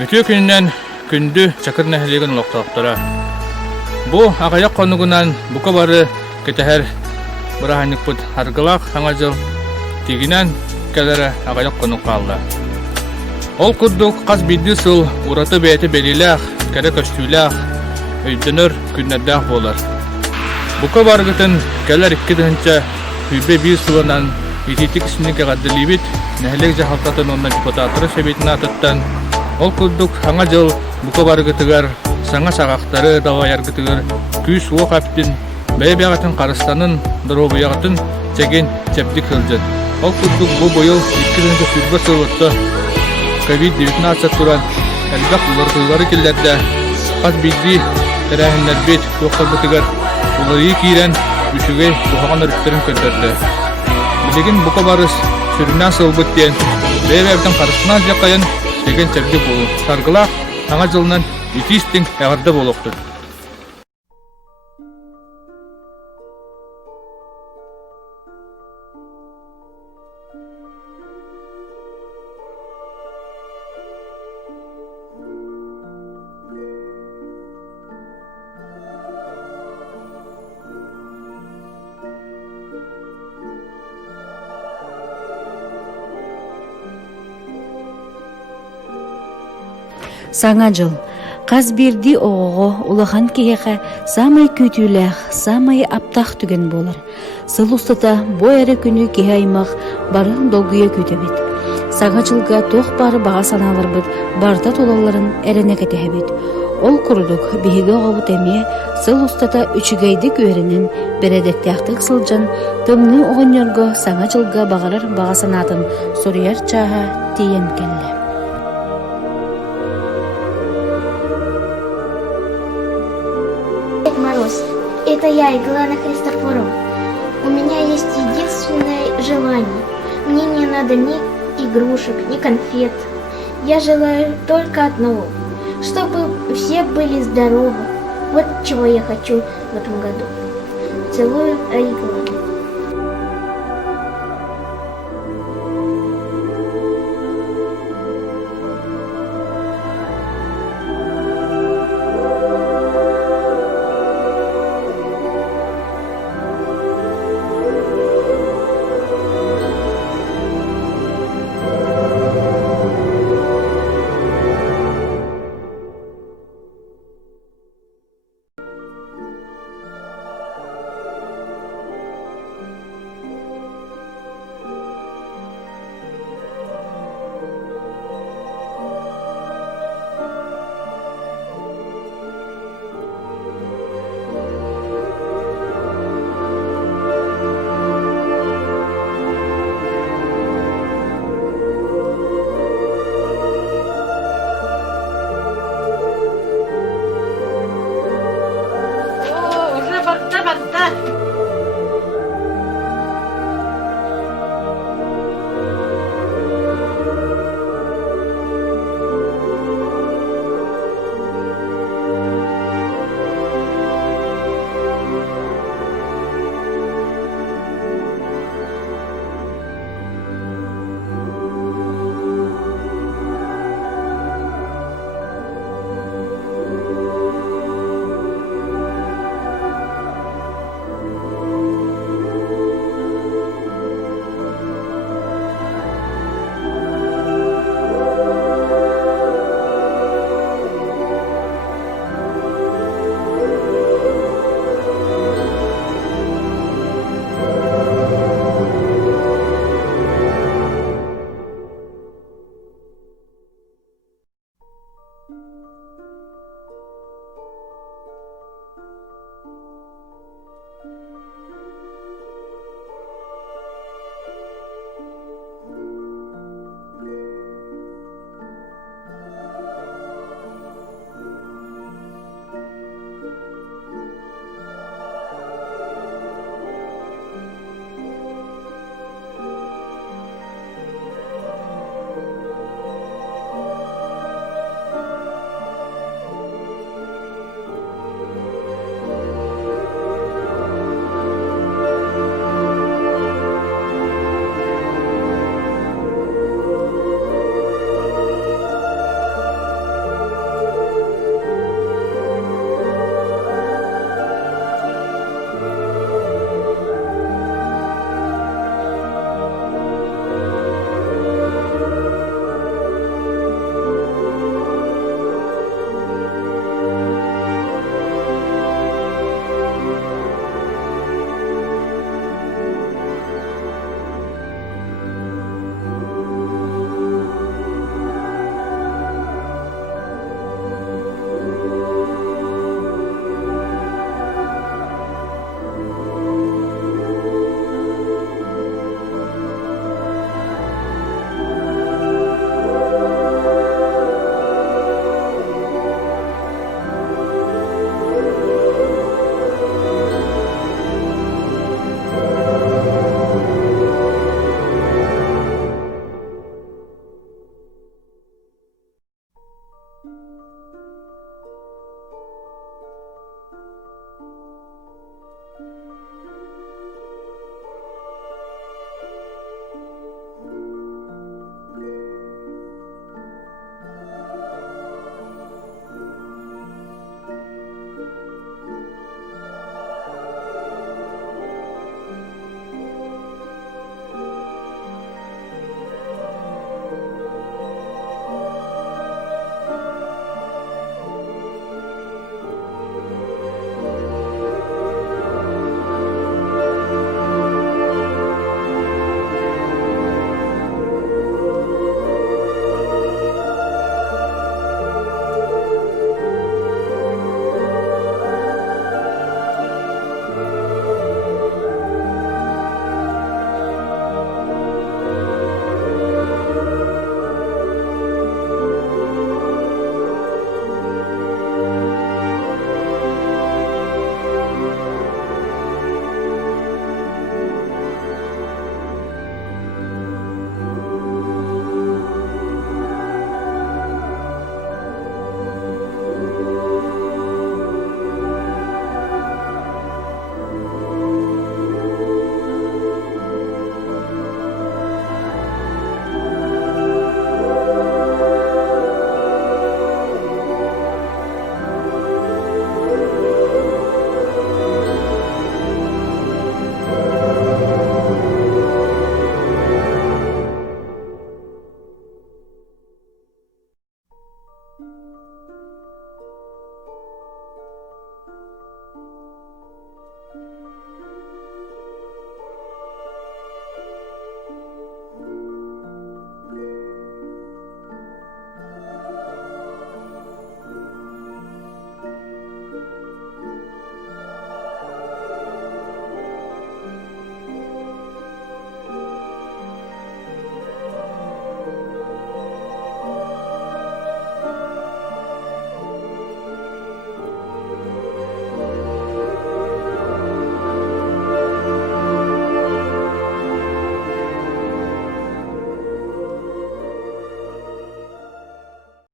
Ütü күннен күндү чакыр нәһилеген локтоктора. Бу агаяк конугунан бука бары кетәһәр быраханик пут аргылак хаңа жыл тигинен келере агаяк кону калды. Ол курдук каз бидди сыл ураты бәйти белилах, кере көстүлах, өйдөнөр күннәрдәх болар. Бука баргытын келер 2 дөнчә хүбе бир сылынан ититик исминеге гаддылыбит нәһилек жахалтатын онна депутатлары себетин атыттан. Ол курдук хаңа жыл бука баргытыгар саңа сагактары даваяргытыгар күс уок аптин бәйбәгатын карыстанын дробуягатын чеген чепдик кылжын. Ол курдук бу быйыл 2 дөнчә сүрбө сылытты COVID-19 туран әлбәк уларгылары килләрдә каз бидди тәрәһеннәр бит тохтабытыгар улары кирән бүшүгә бухаган рүттерин көтөрдө. Билеген бука барыс сүрүнә сылбыттен бәйбәгән карысына якайын деген чепдик болу. Саргыла аңа жылынан итистин ягырда болукту. Саңа жыл. Қаз берді оғығы улахан кегеға самай күтіләқ, самай аптақ түген болар. Сыл ұстата бой әрі күні кеге аймақ барын долгуя күтебет. Саңа жылға тоқ бары баға саналар бұд, барда толаларын әріне кәтәбет. Ол құрдық бейгі оғабыт әме сыл ұстата үчігейдік өрінің бередеттіяқтық сылжан тымны оғынергі саңа жылға бағарар баға санатын сұрияр чаға тиен келі. Мороз, это я, Иглана Христофорова. У меня есть единственное желание. Мне не надо ни игрушек, ни конфет. Я желаю только одного, чтобы все были здоровы. Вот чего я хочу в этом году. Целую, Иглана.